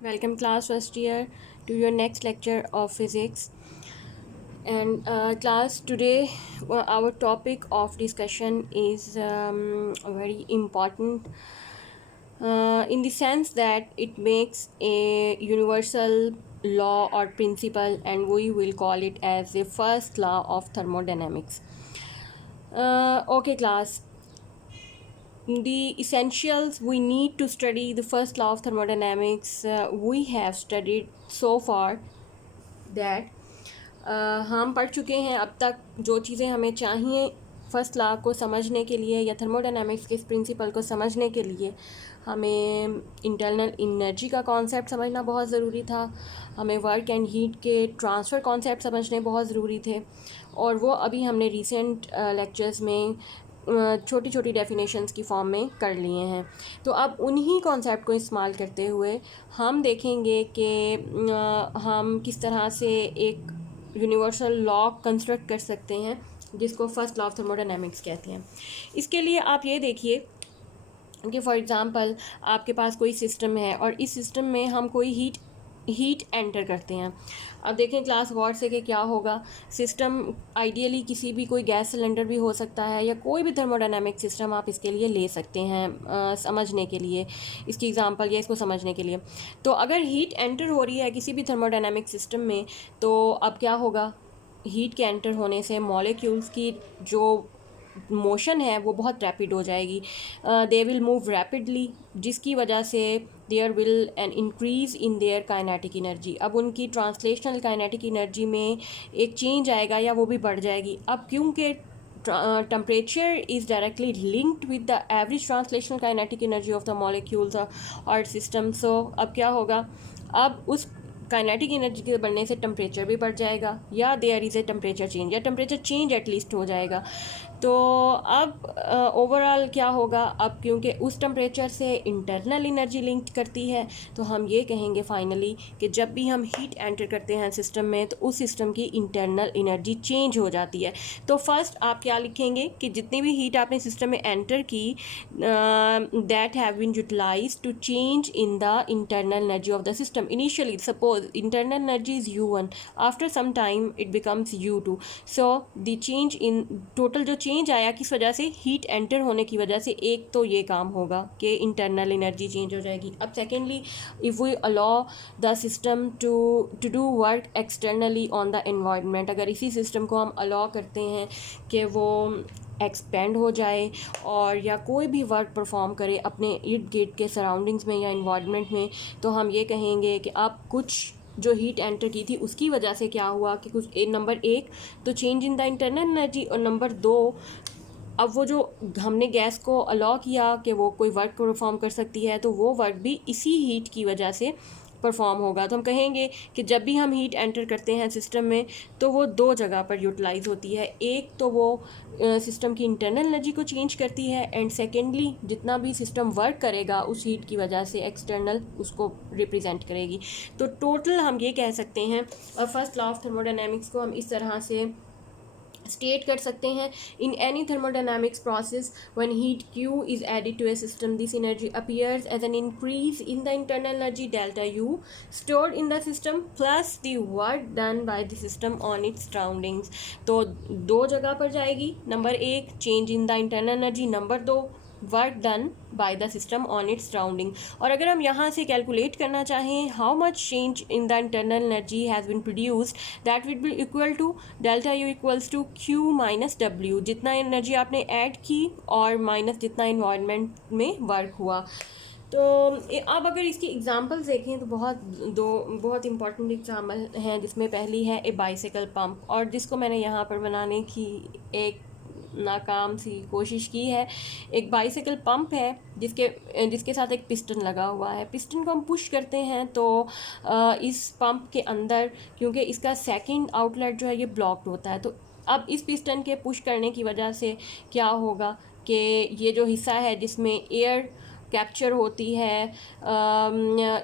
Welcome class first year to your next lecture of physics. And class today our topic of discussion is very important in the sense that it makes a universal law or principle, and we will call it as the first law of thermodynamics. Okay class, the essentials we need to study the first law of thermodynamics we have studied so far that हम पढ़ चुके हैं अब तक जो चीज़ें हमें चाहिए फर्स्ट लॉ को समझने के लिए या थर्मोडायनामिक्स के इस प्रिंसिपल को समझने के लिए। हमें इंटरनल एनर्जी का कॉन्सेप्ट समझना बहुत ज़रूरी था, हमें वर्क एंड हीट के ट्रांसफ़र कॉन्सेप्ट समझने बहुत ज़रूरी थे, और वो अभी हमने रिसेंट लेक्चर्स में छोटी छोटी डेफिनेशंस की फॉर्म में कर लिए हैं। तो अब उन्हीं कॉन्सेप्ट को इस्तेमाल करते हुए हम देखेंगे कि हम किस तरह से एक यूनिवर्सल लॉ कंस्ट्रक्ट कर सकते हैं जिसको फर्स्ट लॉ ऑफ थर्मोडायनेमिक्स कहते हैं। इसके लिए आप ये देखिए कि फॉर एग्ज़ाम्पल आपके पास कोई सिस्टम है और इस सिस्टम में हम कोई हीट एंटर करते हैं। अब देखें क्लास गौर से कि क्या होगा। सिस्टम आइडियली किसी भी कोई गैस सिलेंडर भी हो सकता है या कोई भी थर्मोडायनामिक सिस्टम आप इसके लिए ले सकते हैं समझने के लिए, इसकी एग्जांपल या इसको समझने के लिए। तो अगर हीट एंटर हो रही है किसी भी थर्मोडायनामिक सिस्टम में, तो अब क्या होगा, हीट के एंटर होने से मॉलिक्यूल्स की जो मोशन है वो बहुत रैपिड हो जाएगी, दे विल मूव रैपिडली, जिसकी वजह से there will an increase in their kinetic energy. अब उनकी ट्रांसलेशनल काइनेटिक एनर्जी में एक चेंज आएगा या वो भी बढ़ जाएगी। अब क्योंकि temperature is directly linked with the average translational kinetic energy of the molecules or system, so अब क्या होगा, अब उस काइनेटिक एनर्जी के बढ़ने से टेम्परेचर भी बढ़ जाएगा या there is a temperature change या टेम्परेचर चेंज एटलीस्ट हो जाएगा। तो अब ओवरऑल क्या होगा, अब क्योंकि उस टेम्परेचर से इंटरनल एनर्जी लिंक करती है, तो हम ये कहेंगे फाइनली कि जब भी हम हीट एंटर करते हैं सिस्टम में तो उस सिस्टम की इंटरनल एनर्जी चेंज हो जाती है। तो फर्स्ट आप क्या लिखेंगे कि जितनी भी हीट आपने सिस्टम में एंटर की that have been utilise to change in the internal energy of the system. Initially suppose internal energy is U1, after some time it becomes U2, so the change in total जो change आया किस वजह से, heat enter होने की वजह से, एक तो ये काम होगा कि इंटरनल एनर्जी चेंज हो जाएगी। अब secondly, if we allow the system to do work externally on the environment, अगर इसी सिस्टम को हम अलाउ करते हैं कि वो एक्सपेंड हो जाए और या कोई भी वर्क परफॉर्म करे अपने इर्द गिर्द के सराउंडिंग्स में या इन्वायरमेंट में, तो हम ये कहेंगे कि आप कुछ जो हीट एंटर की थी उसकी वजह से क्या हुआ कि कुछ नंबर एक तो change in the internal energy, और नंबर दो अब वो जो हमने गैस को अलाउ किया कि वो कोई वर्क परफॉर्म कर सकती है, तो वो वर्क भी इसी हीट की वजह से परफॉर्म होगा। तो हम कहेंगे कि जब भी हम हीट एंटर करते हैं सिस्टम में तो वो दो जगह पर यूटिलाइज़ होती है। एक तो वो सिस्टम की इंटरनल एनर्जी को चेंज करती है, एंड सेकेंडली जितना भी सिस्टम वर्क करेगा उस हीट की वजह से एक्सटर्नल उसको रिप्रेजेंट करेगी। तो टोटल हम ये कह सकते हैं, और फर्स्ट लॉ ऑफ थर्मोडायनेमिक्स को हम इस तरह से स्टेट कर सकते हैं, in any thermodynamics process when heat Q is added to a system, this energy appears as an increase in the internal energy delta U stored in the system plus the work done by the system on its surroundings। तो दो जगह पर जाएगी, number एक change in the internal energy, number दो work done by the system on its surrounding. और अगर हम यहाँ से कैलकुलेट करना चाहें how much change in the internal energy has been produced, that will be equal to delta U equals to Q minus W, जितना energy आपने add की और माइनस जितना इन्वायरमेंट में वर्क हुआ। तो अब अगर इसकी एग्जांपल्स देखें तो बहुत इंपॉर्टेंट एग्जांपल हैं, जिसमें पहली है ए बाइसिकल पंप, और जिसको मैंने यहाँ पर बनाने की एक नाकाम सी कोशिश की है। एक बाइसिकल पंप है जिसके साथ एक पिस्टन लगा हुआ है। पिस्टन को हम पुश करते हैं तो इस पंप के अंदर, क्योंकि इसका सेकंड आउटलेट जो है ये ब्लॉक्ड होता है, तो अब इस पिस्टन के पुश करने की वजह से क्या होगा कि ये जो हिस्सा है जिसमें एयर कैप्चर होती है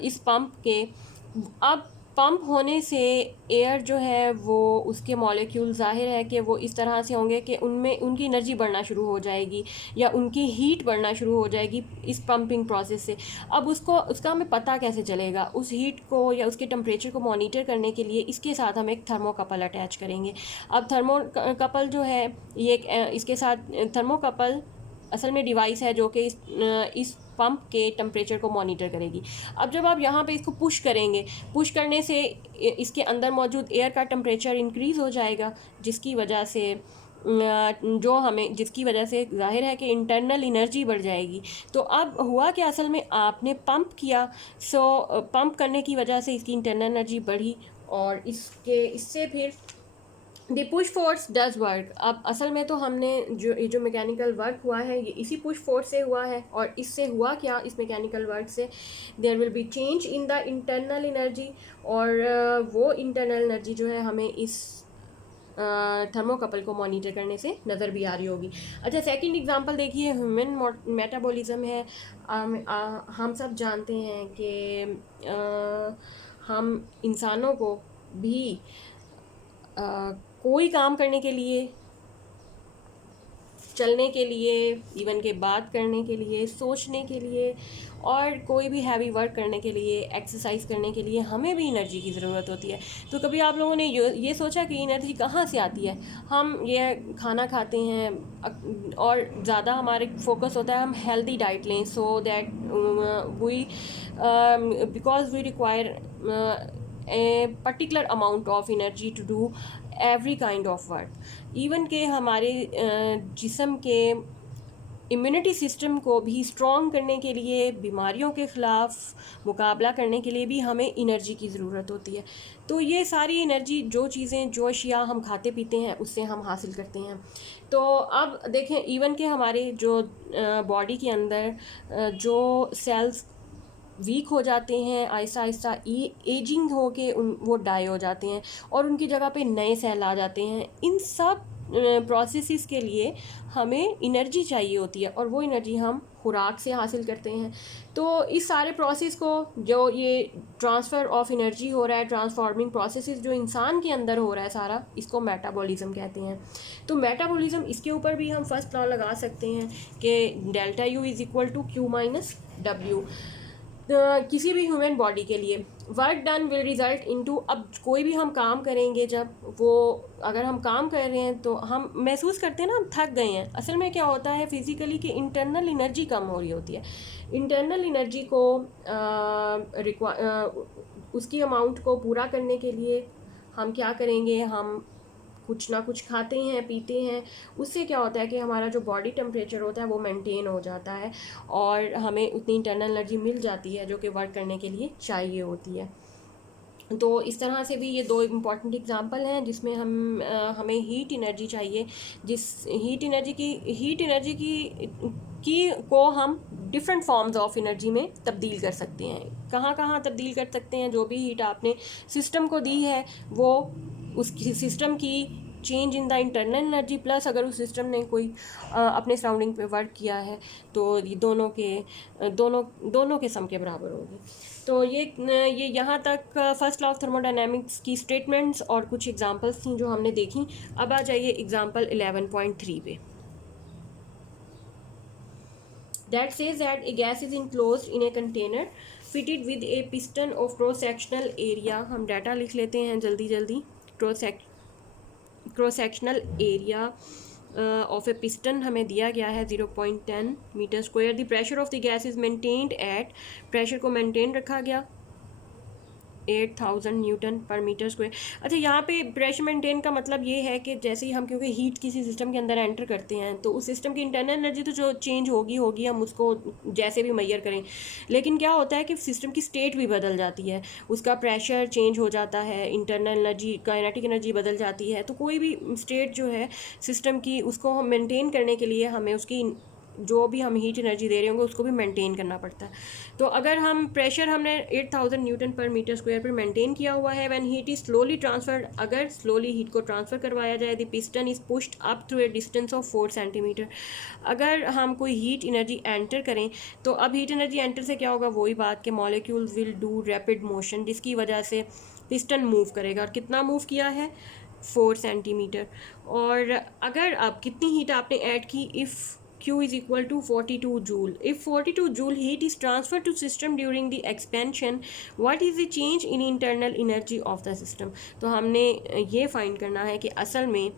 इस पंप के, अब पंप होने से एयर जो है वो उसके मॉलिक्यूल ज़ाहिर है कि वो इस तरह से होंगे कि उनमें उनकी एनर्जी बढ़ना शुरू हो जाएगी या उनकी हीट बढ़ना शुरू हो जाएगी इस पंपिंग प्रोसेस से। अब उसका हमें पता कैसे चलेगा? उस हीट को या उसके टेम्परेचर को मॉनिटर करने के लिए इसके साथ हम एक थर्मोकपल अटैच करेंगे। अब थर्मोकपल जो है ये इसके साथ थर्मोकपल असल में डिवाइस है जो कि इस पंप के टेम्परेचर को मॉनिटर करेगी। अब जब आप यहाँ पे इसको पुश करेंगे, पुश करने से इसके अंदर मौजूद एयर का टेम्परेचर इंक्रीज़ हो जाएगा, जिसकी वजह से जिसकी वजह से जाहिर है कि इंटरनल एनर्जी बढ़ जाएगी। तो अब हुआ कि असल में आपने पंप किया, पंप करने की वजह से इसकी इंटरनल एनर्जी बढ़ी और इससे फिर the push force does work. अब असल में तो हमने जो मैकेनिकल वर्क हुआ है ये इसी पुश फोर्स से हुआ है, और इससे हुआ क्या, इस मैकेनिकल वर्क से there will be change in the internal energy, और वो इंटरनल एनर्जी जो है हमें इस थर्मोकपल को मॉनिटर करने से नज़र भी आ रही होगी। अच्छा, सेकंड एग्जांपल देखिए, ह्यूमन मेटाबॉलिज्म है। हम सब जानते हैं कि हम इंसानों को भी कोई काम करने के लिए, चलने के लिए, इवन के बात करने के लिए, सोचने के लिए और कोई भी हैवी वर्क करने के लिए, एक्सरसाइज करने के लिए हमें भी एनर्जी की ज़रूरत होती है। तो कभी आप लोगों ने ये सोचा कि एनर्जी कहाँ से आती है? हम ये खाना खाते हैं और ज़्यादा हमारे फोकस होता है हम हेल्दी डाइट लें, so that we because we require a particular amount of energy to do every kind of work. Even के हमारे जिस्म के इम्यूनिटी सिस्टम को भी स्ट्रॉन्ग करने के लिए, बीमारियों के ख़िलाफ़ मुकाबला करने के लिए भी हमें एनर्जी की ज़रूरत होती है। तो ये सारी एनर्जी, जो चीज़ें, जो अशिया हम खाते पीते हैं उससे हम हासिल करते हैं। तो अब देखें, इवन के हमारे जो बॉडी के अंदर जो सेल्स वीक हो जाते हैं, आहिस्ता आहिस्ता एजिंग हो के वो डाई हो जाते हैं और उनकी जगह पे नए सेल आ जाते हैं। इन सब प्रोसेसेस के लिए हमें एनर्जी चाहिए होती है और वो एनर्जी हम खुराक से हासिल करते हैं। तो इस सारे प्रोसेस को, जो ये ट्रांसफ़र ऑफ एनर्जी हो रहा है, ट्रांसफॉर्मिंग प्रोसेसेस जो इंसान के अंदर हो रहा है सारा, इसको मेटाबॉलिज्म कहते हैं। तो मेटाबॉलिज्म, इसके ऊपर भी हम फर्स्ट लॉ लगा सकते हैं कि delta U is equal to Q minus W. किसी भी ह्यूमन बॉडी के लिए work done will result into, अब कोई भी हम काम करेंगे, जब वो अगर हम काम कर रहे हैं तो हम महसूस करते हैं ना हम थक गए हैं। असल में क्या होता है फिज़िकली कि इंटरनल एनर्जी कम हो रही होती है। इंटरनल एनर्जी को उसकी अमाउंट को पूरा करने के लिए हम क्या करेंगे, हम कुछ ना कुछ खाते हैं, पीते हैं। उससे क्या होता है कि हमारा जो बॉडी टेम्परेचर होता है वो मेंटेन हो जाता है और हमें उतनी इंटरनल एनर्जी मिल जाती है जो कि वर्क करने के लिए चाहिए होती है। तो इस तरह से भी ये दो इम्पॉर्टेंट एग्जांपल हैं जिसमें हमें हीट एनर्जी चाहिए, जिस हीट एनर्जी की को हम डिफरेंट फॉर्म्स ऑफ एनर्जी में तब्दील कर सकते हैं। कहाँ कहाँ तब्दील कर सकते हैं? जो भी हीट आपने सिस्टम को दी है वो उस सिस्टम की change in the internal energy, plus अगर उस सिस्टम ने कोई अपने सराउंडिंग पे वर्क किया है तो ये दोनों के सम के बराबर होगी। तो ये यहाँ तक फर्स्ट लॉ ऑफ थर्मोडायनेमिक्स की स्टेटमेंट्स और कुछ एग्जांपल्स थी जो हमने देखी। अब आ जाइए एग्जांपल 11.3 पे। That says that a gas is enclosed in a container fitted with a piston of cross-sectional area। हम डाटा लिख लेते हैं जल्दी। Cross sectional area of a piston हमें दिया गया है 0.10 metre square. The pressure of the gas is maintained at, pressure को मेंटेन रखा गया 8000 न्यूटन पर मीटर स्क्वायर। अच्छा, यहाँ पे प्रेशर मेंटेन का मतलब ये है कि जैसे ही हम क्योंकि हीट किसी सिस्टम के अंदर एंटर करते हैं तो उस सिस्टम की इंटरनल एनर्जी तो जो चेंज होगी हम उसको जैसे भी मेजर करें, लेकिन क्या होता है कि सिस्टम की स्टेट भी बदल जाती है, उसका प्रेशर चेंज हो जाता है, इंटरनल एनर्जी, काइनेटिक एनर्जी बदल जाती है। तो कोई भी स्टेट जो है सिस्टम की, उसको हम मेनटेन करने के लिए हमें उसकी जो भी हम हीट एनर्जी दे रहे होंगे उसको भी मेंटेन करना पड़ता है। तो अगर हम प्रेशर हमने 8000 न्यूटन पर मीटर स्क्वायर पर मेंटेन किया हुआ है, when heat is slowly transferred, अगर स्लोली हीट को ट्रांसफ़र करवाया जाए, the piston is pushed up through a distance of 4 centimetre. अगर हम कोई हीट एनर्जी एंटर करें तो अब हीट एनर्जी एंटर से क्या होगा, वही बात कि molecules will do rapid motion, जिसकी वजह से पिस्टन मूव करेगा। और कितना मूव किया है, 4 सेंटीमीटर। और अगर अब कितनी हीट आपने ऐड की, if Q is equal to 42 joule. If 42 joule heat is transferred to system during the expansion, what is the change in internal energy of the system? तो हमने ये फाइंड करना है कि असल में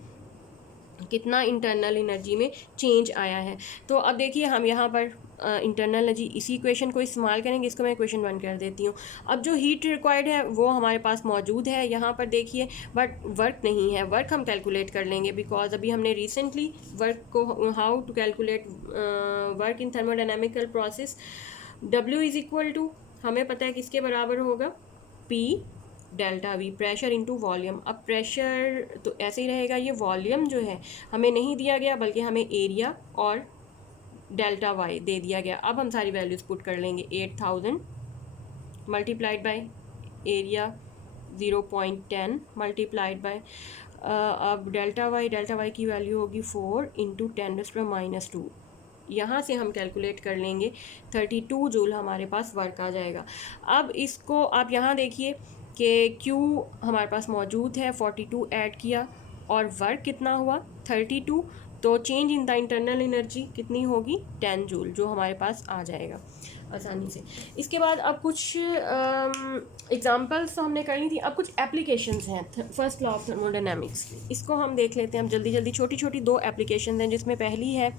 कितना इंटरनल एनर्जी में चेंज आया है। तो अब देखिए हम यहाँ पर इंटरनल एनर्जी इसी इक्वेशन को इस्तेमाल करेंगे। इसको मैं इक्वेशन 1 कर देती हूँ। अब जो हीट रिक्वायर्ड है वो हमारे पास मौजूद है यहाँ पर देखिए, बट वर्क नहीं है। वर्क हम कैलकुलेट कर लेंगे बिकॉज अभी हमने रिसेंटली वर्क को, how to calculate work in thermodynamical process. W is equal to, हमें पता है किसके बराबर होगा, P delta V, pressure into volume. अब प्रेशर तो ऐसे ही रहेगा, ये वॉल्यूम जो है हमें नहीं दिया गया बल्कि हमें एरिया और डेल्टा वाई दे दिया गया। अब हम सारी वैल्यूज़ पुट कर लेंगे। 8000 multiplied by area 0.10 multiplied by, अब डेल्टा वाई की वैल्यू होगी 4 इंटू 10⁻²। यहाँ से हम कैलकुलेट कर लेंगे 32 जूल हमारे पास वर्क आ जाएगा। अब इसको आप यहाँ देखिए कि Q हमारे पास मौजूद है, 42 ऐड किया और वर्क कितना हुआ 32, तो change in the internal energy कितनी होगी 10 जूल, जो हमारे पास आ जाएगा आसानी से। इसके बाद अब कुछ एग्जांपल्स तो हमने कर ली थी, अब कुछ एप्लीकेशंस हैं फर्स्ट लॉ ऑफ थर्मोडायनामिक्स। इसको हम देख लेते हैं। हम जल्दी जल्दी छोटी छोटी 2 एप्लीकेशंस हैं, जिसमें पहली है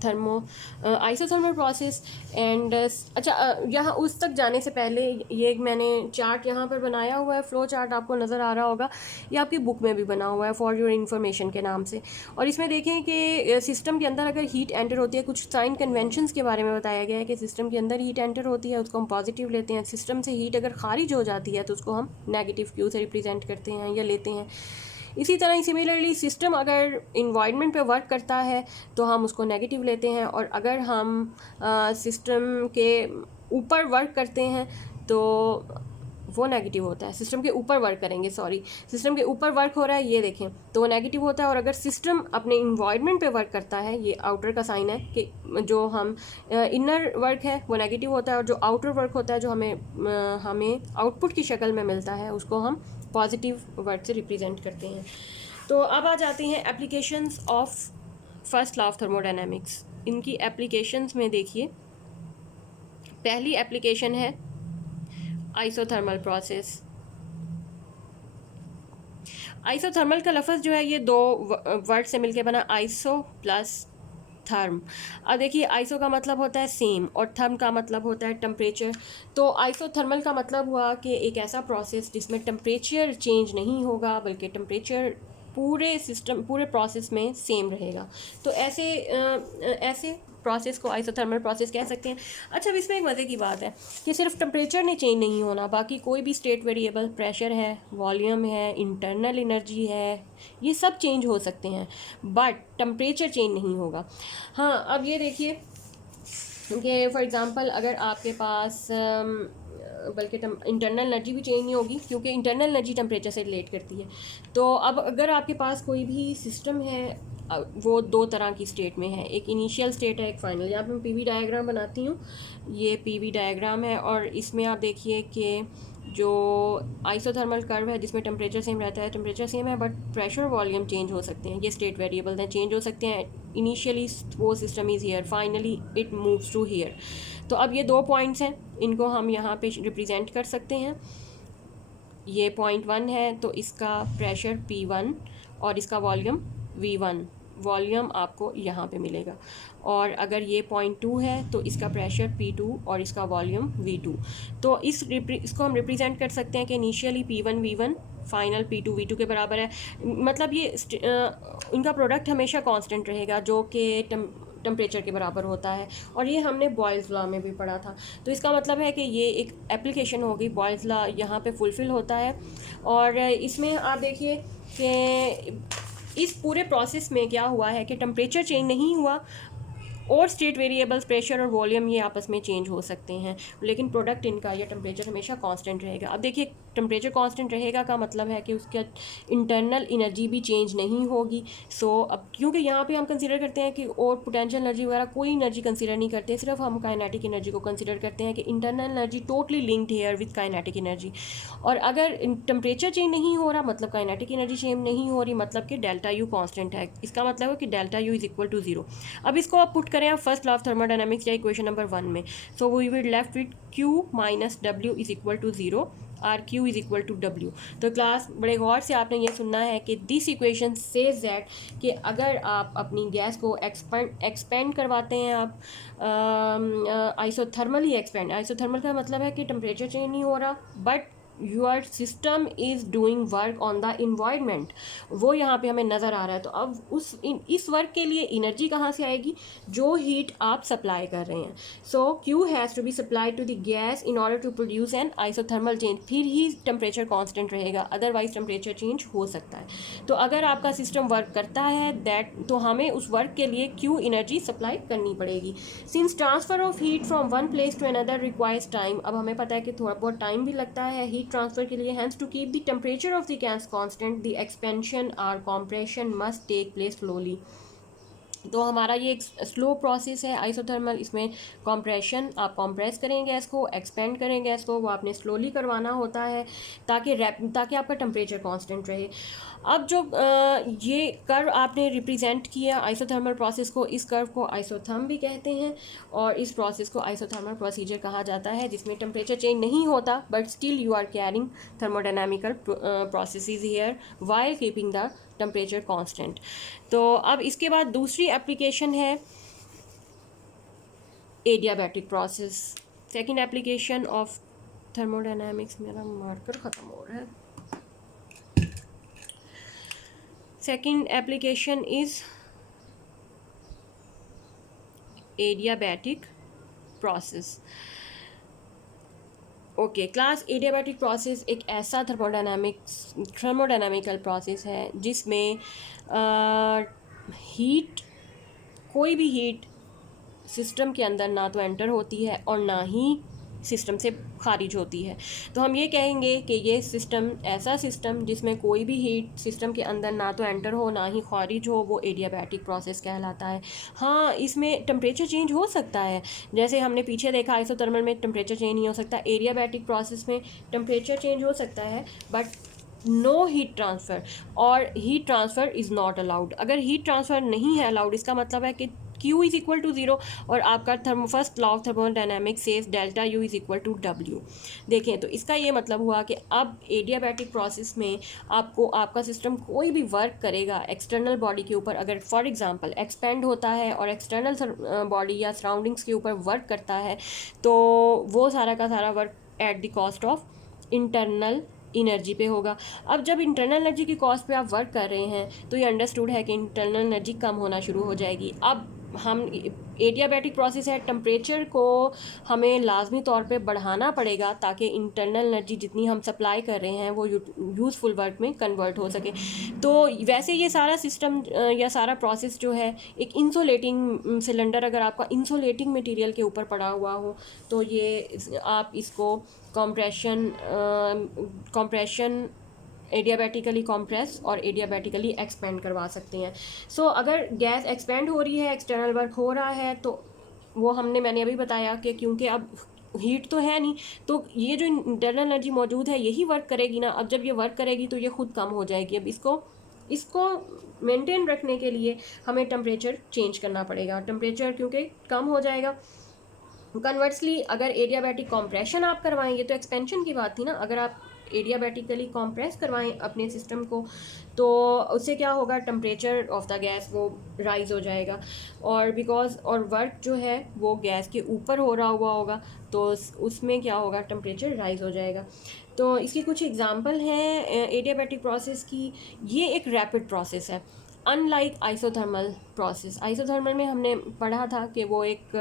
आइसोथर्मल प्रोसेस एंड अच्छा यहाँ उस तक जाने से पहले ये मैंने चार्ट यहाँ पर बनाया हुआ है, फ्लो चार्ट आपको नज़र आ रहा होगा, ये आपकी बुक में भी बना हुआ है फॉर योर इन्फॉर्मेशन के नाम से। और इसमें देखें कि सिस्टम के अंदर अगर हीट एंटर होती है, कुछ साइन कन्वेंशंस के बारे में बताया गया है कि सिस्टम के अंदर हीट एंटर होती है उसको हम पॉजिटिव लेते हैं, सिस्टम से हीट अगर खारिज हो जाती है तो उसको हम नेगेटिव क्यू से रिप्रेजेंट करते हैं या लेते हैं। इसी तरह ही सिमिलरली सिस्टम अगर इन्वायरमेंट पे वर्क करता है तो हम उसको नेगेटिव लेते हैं, और अगर हम सिस्टम के ऊपर वर्क करते हैं तो वो नेगेटिव होता है। सिस्टम के ऊपर वर्क करेंगे, सिस्टम के ऊपर वर्क हो रहा है ये देखें तो वो नेगेटिव होता है। और अगर सिस्टम अपने इन्वायरमेंट पे वर्क करता है, ये आउटर का साइन है कि जो हम इनर वर्क है वो नेगेटिव होता है, और जो आउटर वर्क होता है जो हमें आउटपुट की शक्ल में मिलता है उसको हम पॉजिटिव वर्ड से रिप्रेजेंट करते हैं। तो अब आ जाते हैं applications of first law of thermodynamics. इनकी एप्लीकेशंस में देखिए, पहली एप्लीकेशन है आइसोथर्मल प्रोसेस। आइसोथर्मल का लफ्ज़ जो है ये 2 वर्ड से मिलके बना, आइसो प्लस थर्म। अब देखिए आइसो का मतलब होता है सेम और थर्म का मतलब होता है टेम्परेचर। तो आइसोथर्मल का मतलब हुआ कि एक ऐसा प्रोसेस जिसमें टेम्परेचर चेंज नहीं होगा बल्कि टेम्परेचर पूरे प्रोसेस में सेम रहेगा। तो ऐसे प्रोसेस को आइसोथर्मल प्रोसेस कह सकते हैं। अच्छा, अब इसमें एक मज़े की बात है कि सिर्फ टेम्परेचर ने चेंज नहीं होना, बाकी कोई भी स्टेट वेरिएबल, प्रेशर है, वॉल्यूम है, इंटरनल एनर्जी है, ये सब चेंज हो सकते हैं, बट टेम्परेचर चेंज नहीं होगा। हाँ, अब ये देखिए कि फॉर एग्ज़ाम्पल अगर आपके पास बल्कि इंटरनल एनर्जी भी चेंज नहीं होगी क्योंकि इंटरनल एनर्जी टेम्परेचर से रिलेट करती है। तो अब अगर आपके पास कोई भी सिस्टम है वो 2 तरह की स्टेट में है, एक इनिशियल स्टेट है, एक फाइनल। यहाँ पे मैं पीवी डायग्राम बनाती हूँ, ये पीवी डायग्राम है, और इसमें आप देखिए कि जो आइसोथर्मल कर्व है जिसमें टेम्परेचर सेम रहता है, टेम्परेचर सेम है बट प्रेशर वॉल्यूम चेंज हो सकते हैं, ये स्टेट वेरिएबल्स हैं, चेंज हो सकते हैं। इनिशियली वो system is here, finally it moves to here. तो अब ये 2 पॉइंट्स हैं, इनको हम यहाँ पे रिप्रेजेंट कर सकते हैं। ये पॉइंट 1 है तो इसका प्रेशर P1 और इसका वॉल्यूम V1, वॉल्यूम आपको यहाँ पे मिलेगा। और अगर ये पॉइंट 2 है तो इसका प्रेशर P2 और इसका वॉल्यूम V2। तो इसको हम रिप्रेजेंट कर सकते हैं कि initially P1 V1, final P2 V2 के बराबर है। मतलब ये इनका प्रोडक्ट हमेशा कांस्टेंट रहेगा जो कि टेम्परेचर के बराबर होता है, और ये हमने बॉयल्स लॉ में भी पढ़ा था। तो इसका मतलब है कि ये एक एप्लीकेशन होगी, बॉयल्स लॉ यहाँ पे फुलफ़िल होता है। और इसमें आप देखिए कि इस पूरे प्रोसेस में क्या हुआ है कि टेम्परेचर चेंज नहीं हुआ और स्टेट वेरिएबल्स प्रेशर और वॉल्यूम ये आपस में चेंज हो सकते हैं, लेकिन प्रोडक्ट इनका या टेम्परेचर हमेशा कांस्टेंट रहेगा। अब देखिए टेम्परेचर कांस्टेंट रहेगा का मतलब है कि उसका इंटरनल एनर्जी भी चेंज नहीं होगी। सो अब क्योंकि यहाँ पे हम कंसीडर करते हैं कि और पोटेंशियल एनर्जी वगैरह कोई एनर्जी कंसीडर नहीं करते, सिर्फ हम काइनेटिक एनर्जी को कंसीडर करते हैं कि internal energy totally linked here with kinetic energy. और अगर टेम्परेचर चेंज नहीं हो रहा मतलब काइनेटिक एनर्जी चेंज नहीं हो रही, मतलब कि डेल्टा यू कांस्टेंट है। इसका मतलब है कि delta U is equal to 0। अब इसको आप पुट करें आप फर्स्ट लॉ ऑफ थर्मोडायनामिक्स या इक्वेशन नंबर 1 में, so we will left with Q minus W is equal to 0, or Q is equal to W. तो क्लास बड़े गौर से आपने ये सुनना है कि दिस इक्वेशन सेज दैट कि अगर आप अपनी गैस को एक्सपेंड करवाते हैं, आप आइसोथर्मली एक्सपेंड, आइसोथर्मल का मतलब है कि टेम्परेचर चेंज नहीं हो रहा but your system is doing work on the environment, वो यहाँ पे हमें नज़र आ रहा है। तो अब इस वर्क के लिए एनर्जी कहाँ से आएगी? जो हीट आप सप्लाई कर रहे हैं। So Q has to be supply to the gas in order to produce an isothermal change, फिर ही टेम्परेचर कांस्टेंट रहेगा, अदरवाइज टेम्परेचर चेंज हो सकता है। तो अगर आपका सिस्टम वर्क करता है तो हमें उस वर्क के लिए Q एनर्जी सप्लाई करनी पड़ेगी। Since transfer of heat from one place to another requires time, अब हमें पता है कि थोड़ा बहुत टाइम भी लगता है हीट ट्रांसफर के लिए। Hence to keep the temperature of the gas constant the expansion और compression must take place slowly. तो हमारा ये एक स्लो प्रोसेस है आइसोथर्मल, इसमें कॉम्प्रेशन, आप कॉम्प्रेस करें गैस को, एक्सपेंड करें गैस को, वो आपने स्लोली करवाना होता है ताकि आपका टेम्परेचर कांस्टेंट रहे। अब जो ये कर्व आपने रिप्रेजेंट किया आइसोथर्मल प्रोसेस को, इस कर्व को आइसोथर्म भी कहते हैं और इस प्रोसेस को आइसोथर्मल प्रोसीजर कहा जाता है, जिसमें टेम्परेचर चेंज नहीं होता but still you are carrying thermodynamical processes here while keeping the temperature constant. तो अब इसके बाद दूसरी एप्लीकेशन है adiabatic process. Second application of thermodynamics, मेरा मार्कर ख़त्म हो रहा है। Second application is adiabatic process. Okay class, adiabatic process एक ऐसा थर्मोडायनामिकल प्रोसेस है जिसमें हीट, कोई भी हीट सिस्टम के अंदर ना तो एंटर होती है और ना ही सिस्टम से खारिज होती है। तो हम ये कहेंगे कि ये सिस्टम, ऐसा सिस्टम जिसमें कोई भी हीट सिस्टम के अंदर ना तो एंटर हो ना ही खारिज हो, वो एडियाबैटिक प्रोसेस कहलाता है। हाँ, इसमें टेम्परेचर चेंज हो सकता है, जैसे हमने पीछे देखा आइसोथर्मल में टेम्परेचर चेंज नहीं हो सकता, एडियाबैटिक प्रोसेस में टेम्परेचर चेंज हो सकता है बट नो हीट ट्रांसफ़र, और heat transfer is not allowed. अगर हीट ट्रांसफ़र नहीं है अलाउड, इसका मतलब है कि Q इज़ इक्वल टू 0 और आपका first law of thermodynamics says delta U is equal to W। देखें, तो इसका ये मतलब हुआ कि अब एडियाबैटिक प्रोसेस में आपका सिस्टम कोई भी वर्क करेगा एक्सटर्नल बॉडी के ऊपर, अगर फॉर एग्जांपल एक्सपेंड होता है और एक्सटर्नल बॉडी या सराउंडिंग्स के ऊपर वर्क करता है, तो वो सारा का सारा work at the cost of internal energy पे होगा। अब जब इंटरनल एनर्जी की कॉस्ट पे आप वर्क कर रहे हैं तो ये अंडरस्टूड है कि इंटरनल एनर्जी कम होना शुरू हो जाएगी। अब हम एडियाबैटिक प्रोसेस है, टेम्परेचर को हमें लाजमी तौर पे बढ़ाना पड़ेगा ताकि इंटरनल एनर्जी जितनी हम सप्लाई कर रहे हैं वो यूज़फुल वर्क में कन्वर्ट हो सके। तो वैसे ये सारा सिस्टम या सारा प्रोसेस जो है, एक इंसुलेटिंग सिलेंडर अगर आपका इंसुलेटिंग मटेरियल के ऊपर पड़ा हुआ हो तो ये आप इसको कॉम्प्रेशन एडियाबैटिकली कॉम्प्रेस और एडियाबैटिकली एक्सपेंड करवा सकते हैं। सो अगर गैस एक्सपेंड हो रही है, एक्सटर्नल वर्क हो रहा है, तो वो मैंने अभी बताया कि क्योंकि अब हीट तो है नहीं, तो ये जो इंटरनल एनर्जी मौजूद है यही वर्क करेगी ना। अब जब ये वर्क करेगी तो ये खुद कम हो जाएगी। अब इसको मेंटेन रखने के लिए हमें टेम्परेचर चेंज करना पड़ेगा। टेम्परेचर क्योंकि कम हो जाएगा, कन्वर्सली अगर एडियाबैटिक कॉम्प्रेशन आप करवाएंगे तो एक्सपेंशन की बात थी ना, अगर आप एडियाबैटिकली कॉम्प्रेस करवाएं अपने सिस्टम को तो उससे क्या होगा, टेम्परेचर ऑफ द गैस वो राइज़ हो जाएगा और वर्क जो है वो गैस के ऊपर हो रहा हुआ होगा तो उसमें क्या होगा, टेम्परेचर राइज़ हो जाएगा। तो इसकी कुछ एग्जांपल हैं एडियाबैटिक प्रोसेस की। ये एक रैपिड प्रोसेस है अनलाइक आइसोथर्मल प्रोसेस। आइसोथर्मल में हमने पढ़ा था कि वो एक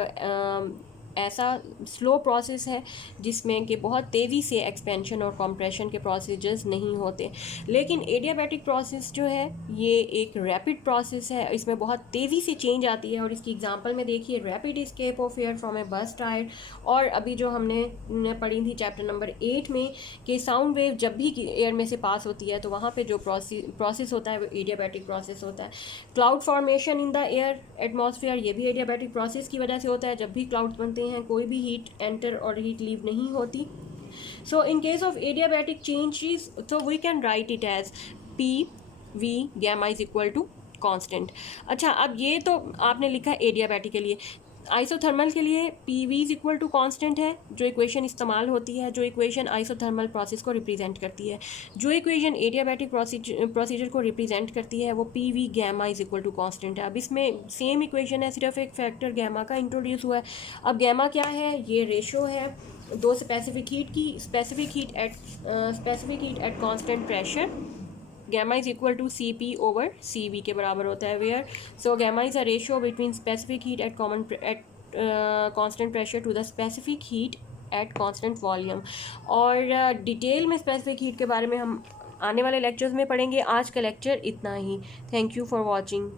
ऐसा स्लो प्रोसेस है जिसमें कि बहुत तेज़ी से एक्सपेंशन और कंप्रेशन के प्रोसीजर्स नहीं होते। लेकिन एडियाबैटिक प्रोसेस जो है ये एक रैपिड प्रोसेस है, इसमें बहुत तेज़ी से चेंज आती है। और इसकी एग्जांपल में देखिए, rapid escape of air from A burst tyre, और अभी जो हमने पढ़ी थी चैप्टर नंबर 8 में कि साउंड वेव जब भी एयर में से पास होती है तो वहाँ पे जो प्रोसेस होता है वो एडियाबैटिक प्रोसेस होता है। Cloud formation in the air atmosphere, ये भी एडियाबैटिक प्रोसेस की वजह से होता है। जब भी क्लाउड्स बनते हैं कोई भी हीट एंटर और हीट लीव नहीं होती। So in case of adiabatic changes, so we can write it as PV gamma is equal to constant. अच्छा, अब ये तो आपने लिखा है एडियाबैटिक के लिए। आइसोथर्मल के लिए PV is equal to constant है, जो इक्वेशन इस्तेमाल होती है, जो इक्वेशन आइसोथर्मल प्रोसेस को रिप्रेजेंट करती है। जो इक्वेशन एडियाबैटिक प्रोसीजर को रिप्रेजेंट करती है वो PV gamma is equal to constant है। अब इसमें सेम इक्वेशन है, सिर्फ एक फैक्टर गैमा का इंट्रोड्यूस हुआ है। अब गैमा क्या है? ये रेशो है दो स्पेसिफिक हीट की, specific heat at constant pressure. Gamma is equal to CP over CV के बराबर होता है, where so gamma is a ratio between specific heat at constant pressure to the specific heat at constant volume. और detail में specific heat के बारे में हम आने वाले लेक्चर्स में पढ़ेंगे। आज का लेक्चर इतना ही। Thank you for watching.